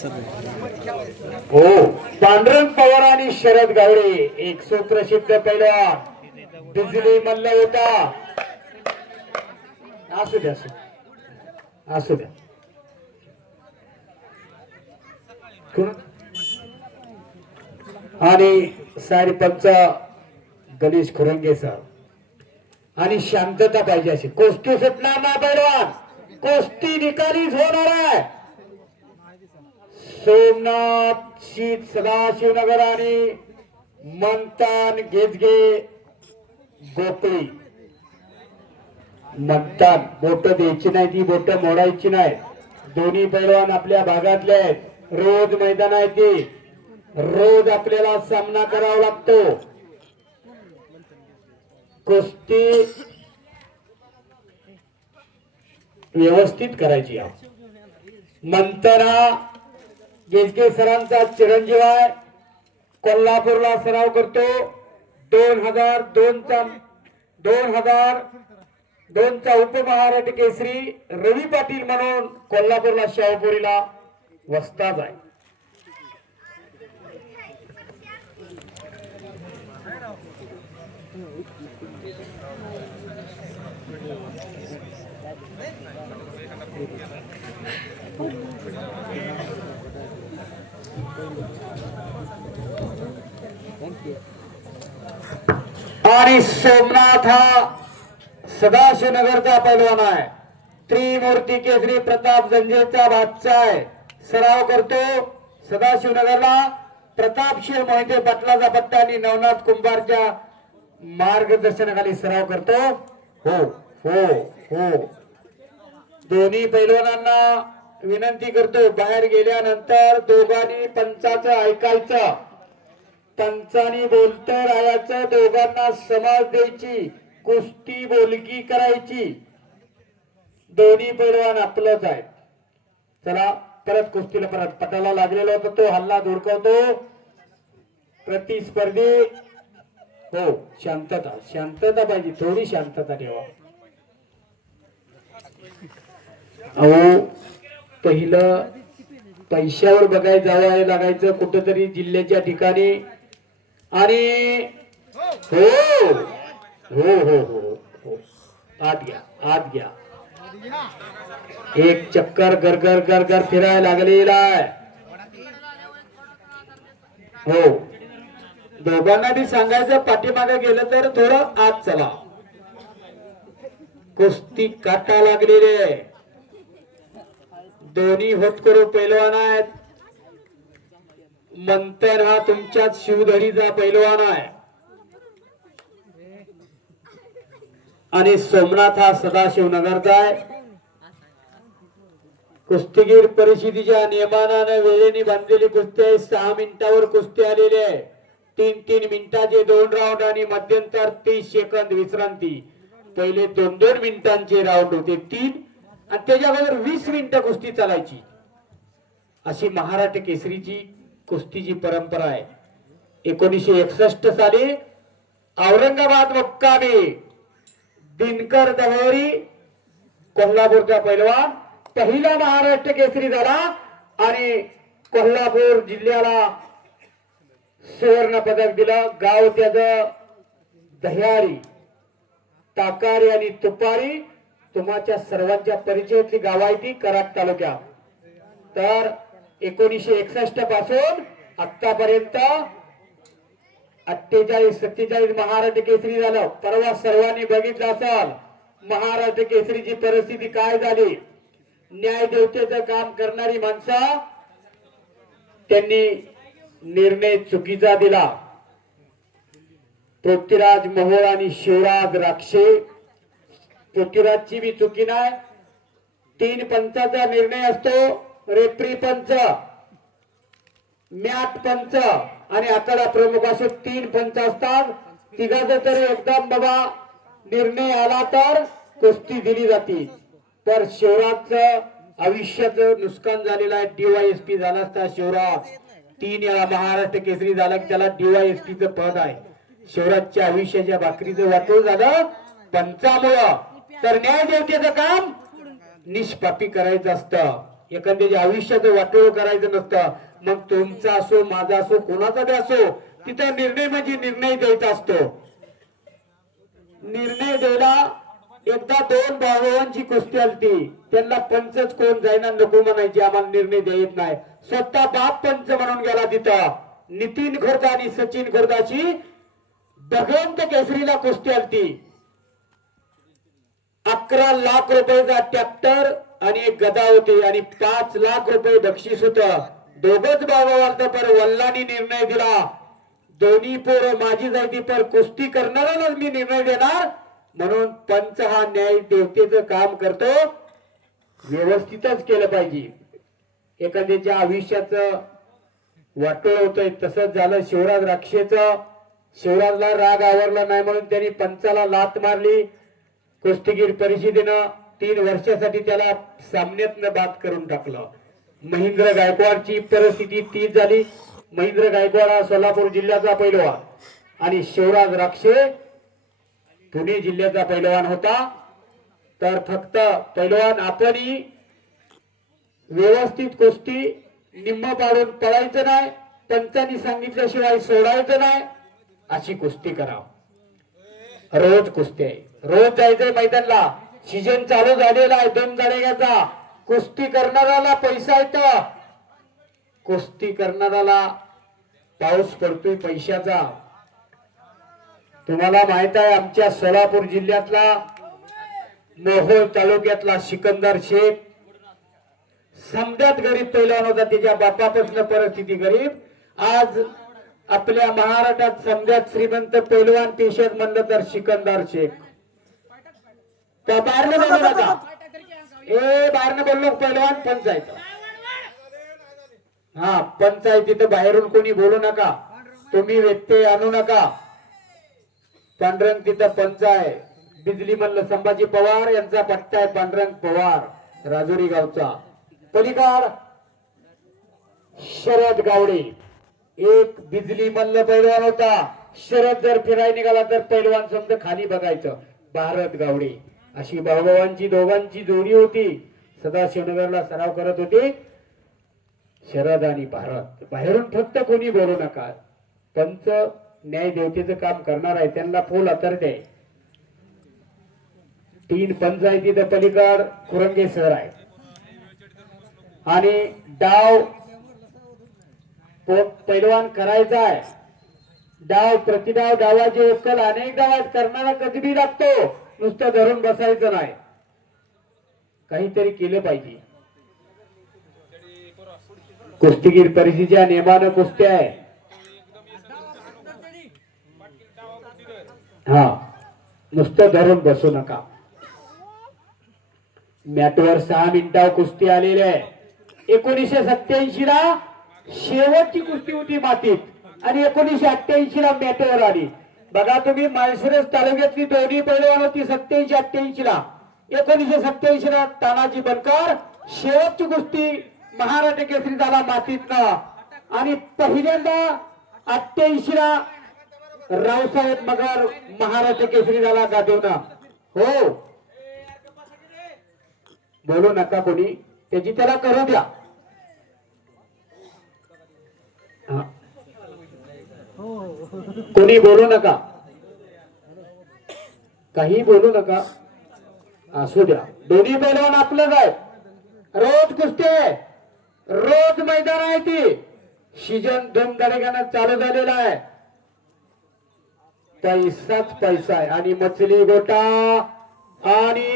हो पांडुरंग पवार आणि शरद गावडे एक सुप्रसिद्ध पैलवान बिजली म्हणला होता. असू द्या असू द्या. असू द्या. आणि साडेपंच गणेश खुरंगे सर. आणि शांतता पाहिजे अशी. कोस्ती सुटणार ना पैलवान कोस्ती निकालीच होणार आहे. सोमनाथ शीत सदाशिवनगर आणि मंतान गेजगे गोपळी. मंथन बोट द्यायची नाही ती बोट मोडायची नाही. दोन्ही पैलवान आपल्या भागातले आहेत. रोज मैदान आहे ते. रोज आपल्याला सामना करावा लागतो. कुस्ती व्यवस्थित करायची मंतना गेजगे सरांचा चिरंजीव आहे. कोल्हापूरला सराव करतो. दोन हजार दोनचा दोन हजार दोनचा उपमहाराष्ट्र केसरी रवी पाटील म्हणून कोल्हापूरला शाहपुरीला वस्ताद आहे. आणि सोमनाथ हा सदाशिवनगरचा पैलवान आहे. त्रिमूर्ती केसरी प्रताप जंजेचा बादशाह आहे. सराव करतो सदाशिवनगरला. प्रतापशिव मोहिते पाटलाचा पत्ता आणि नवनाथ कुंभारच्या मार्गदर्शनाखाली सराव करतो. हो हो हो. दोन्ही पैलवानांना विनंती करतो बाहेर गेल्यानंतर दोघांनी पंचाचं ऐकायचं. पंचानी बोलत राहायचं दोघांना समाज द्यायची कुस्ती बोलकी करायची. दोन्ही पैलवान आपलंच आहे चला परत कुस्तीला परत पटाला लागलेला होता तो हल्ला धुडकवतो. प्रतिस्पर्धी. हो शांतता शांतता पाहिजे थोडी शांतता ठेवा. अहो पहिलं पैशावर बघाय जावं लागायचं कुठंतरी जिल्ह्याच्या ठिकाणी आणि हो, हो हो हो हो हो आत घ्या आत घ्या. एक चक्कर गरगर गरगर फिरायला लागलेला आहे. हो. दोघांना बी सांगायचं पाठीमागे गेलं तर थोडं आत चला. कुस्ती काटा लागलेली आहे. दोन्ही होतकरू पैलवान आहेत. मंतर हा तुमच्याच शिवधरीचा पैलवान आहे. आणि सोमनाथ हा सदाशिवनगरचा आहे. कुस्तीगीर परिषदेच्या नियमानाने वेळेने बांधलेली कुस्ती आहे. सहा मिनिटावर कुस्ती आलेली आहे. तीन तीन मिनिटाचे दोन राऊंड आणि मध्यंतर तीस सेकंद विश्रांती. पहिले दोन दोन मिनिटांचे राऊंड होते. तीन आणि त्याच्याबरोबर वीस मिनिटं कुस्ती चालायची. अशी महाराष्ट्र केसरीची कुस्तीची परंपरा आहे. एकोणीसशे एकसष्ट साली औरंगाबाद मुक्कामी दिनकर दहोरी कोल्हापूरचा पैलवान पहिला महाराष्ट्र केसरी झाला आणि कोल्हापूर जिल्ह्याला सुवर्ण पदक दिलं. गाव त्याचं दह्यारी ताकारी आणि तुपारी. तुम्हाच्या सर्वांच्या परिचयातली गाव आहे ती कराड तालुक्या तर एकोणीसशे एकसष्टपासून आतापर्यंत अठ्ठेचाळीस सत्तेचाळीस महाराष्ट्र केसरी झालं. परवा सर्वांनी बघितलं असाल महाराष्ट्र केसरीची परिस्थिती काय झाली? न्याय देवतेचं काम करणारी माणसं त्यांनी निर्णय चुकीचा दिला. पृथ्वीराज मोहोळ आणि शिवराज राक्षे पृथ्वीराजची बी चुकी नाही. तीन पंचाचा निर्णय असतो. रेफरी पंच. मॅट पंच. आणि आकडा प्रमुख असे तीन पंच असतात. तिघाचा तरी एकदम बाबा निर्णय आला तर कुस्ती दिली जाते. तर शिवराजचं आयुष्याचं नुकसान झालेलं आहे. डीवायएसपी झाला असता शिवराज. तीन वेळा महाराष्ट्र केसरी झाला की त्याला डीवायएसपी च पद आहे. शिवराजच्या आयुष्याच्या भाकरीचं वाटून झालं. पंचामुळं. तर न्याय देवतेचं काम निष्पापी करायचं असतं. एखाद्याच्या आयुष्याचं वाटोळ करायचं नसतं. मग तुमचा असो माझा असो कोणाचा बी असो तिथं निर्णय म्हणजे निर्णय द्यायचा असतो. निर्णय द्यायला एकदा दोन भावांची कुस्ती आलती. त्यांना पंचच कोण जाईना नको म्हणायची आम्हाला निर्णय द्यायत नाही. स्वतः बाप पंच म्हणून गेला तिथं. नितीन खोरदा आणि सचिन खोरदाची भगवंत केसरीला कुस्ती आलती. अकरा लाख रुपयाचा ट्रॅक्टर आणि एक गदा होती आणि पाच लाख रुपये बक्षीस होत. दोघच भावार्थ पर वल्लानी निर्णय दिला. दोन्ही पोरं माझी जायती पर कुस्ती करणाऱ्यालाच मी निर्णय देणार. म्हणून पंच हा न्याय देवतेचं काम करतो. व्यवस्थितच केलं पाहिजे. एखाद्याच्या आयुष्याचं वाटोळ होतंय तसंच झालं शिवराज राक्षेचं. शिवराजला राग आवरला नाही म्हणून त्यांनी पंचाला लात मारली. कुस्तीगीर परिषदेनं तीन वर्षासाठी त्याला सामन्यातनं बाद करून टाकलं. महेंद्र गायकवाडची परिस्थिती तीच झाली. महेंद्र गायकवाड हा सोलापूर जिल्ह्याचा पैलवान आणि शिवराज राक्षे पुणे जिल्ह्याचा पैलवान होता. तर फक्त पैलवान आपणही व्यवस्थित कुस्ती निम्म पाडून पळायचं नाही पंचांनी सांगितल्याशिवाय सोडायचं नाही अशी कुस्ती करावं. रोज कुस्ती आहे. रोज जायचंय मैदानला. सीजन चालू झालेला आहे. दोन गाड्याचा कुस्ती करणाऱ्याला पैसा येत. कुस्ती करणाऱ्याला पाऊस पडतोय पैशाचा. तुम्हाला माहीत आहे आमच्या सोलापूर जिल्ह्यातला मोहोळ तालुक्यातला सिकंदर शेख समजात गरीब पैलवान होता. त्याच्या बापापासून परिस्थिती गरीब. आज आपल्या महाराष्ट्रात समजात श्रीमंत पैलवान पेशात म्हणलं तर सिकंदर शेख. बाहेरनं बोलू नका ए बाहेरनं बोललो पैलवान पंचायत. हा पंचायतीत बाहेरून कोणी बोलू नका. तुम्ही व्यत्यय आणू नका. पांढरंग तिथं पंच आहे बिजली म्हणलं संभाजी पवार यांचा पट्टा आहे पांढरंग पवार राजुरी गावचा. पलीकार शरद गावडे. एक बिजली मल्ल पैलवान होता. शरद जर फिरायला निघाला तर पैलवान समजा खाली बघायचं. भारत गावडे. अशी भाऊभावांची दोघांची जोडी होती. सदा शिवनगरला सराव करत होती. शरद आणि भारत. बाहेरून फक्त कोणी बोलू नका. पंच न्याय देवतेचं काम करणार आहे. त्यांना फुल अतर आहे तीन पंचायती पलीकड. कुरंगे सर आहे आणि डाव प- पैलवान करायचा आहे. डाव प्रतिडाव डावाचे उकल अनेक डावात करणारा कधी लागतो. नुसतं धरून बसायचं नाही. काहीतरी केलं पाहिजे. कुस्तीगीर परिषदेच्या नियमानं कुस्ती आहे. हा नुसतं धरून बसू नका. मॅटवर सहा मिनिटावर कुस्ती आलेली आहे. एकोणीसशे सत्याऐंशी ला शेवटची कुस्ती होती मातीत आणि एकोणीसशे अठ्ठ्याऐंशी ला मॅटवर आली. बघा तुम्ही माळशिरस तालुक्यातली दोन्ही पैलवान होती सत्याऐंशी अठ्ठ्याऐंशी ला एकोणीसशे सत्याऐंशी ला तानाजी बनकर. शेवटची कुस्ती महाराष्ट्र केसरी झाला मातीतनं. आणि पहिल्यांदा अठ्ठ्याऐंशी ला रावसाहेब मगर महाराष्ट्र केसरी झाला गाजवणं हो. बोलू नका कोणी. त्याची त्याला करू द्या. हा. कोणी बोलू नका. काही बोलू नका. असू द्या. दोन्ही पैलवान आपलंच आहे रोज कुस्ती आहे. रोज मैदान आहे ती. सीजन दोन गाड्यानं चालू झालेला आहे. पैसाच पैसा आहे. आणि मछली गोटा आणि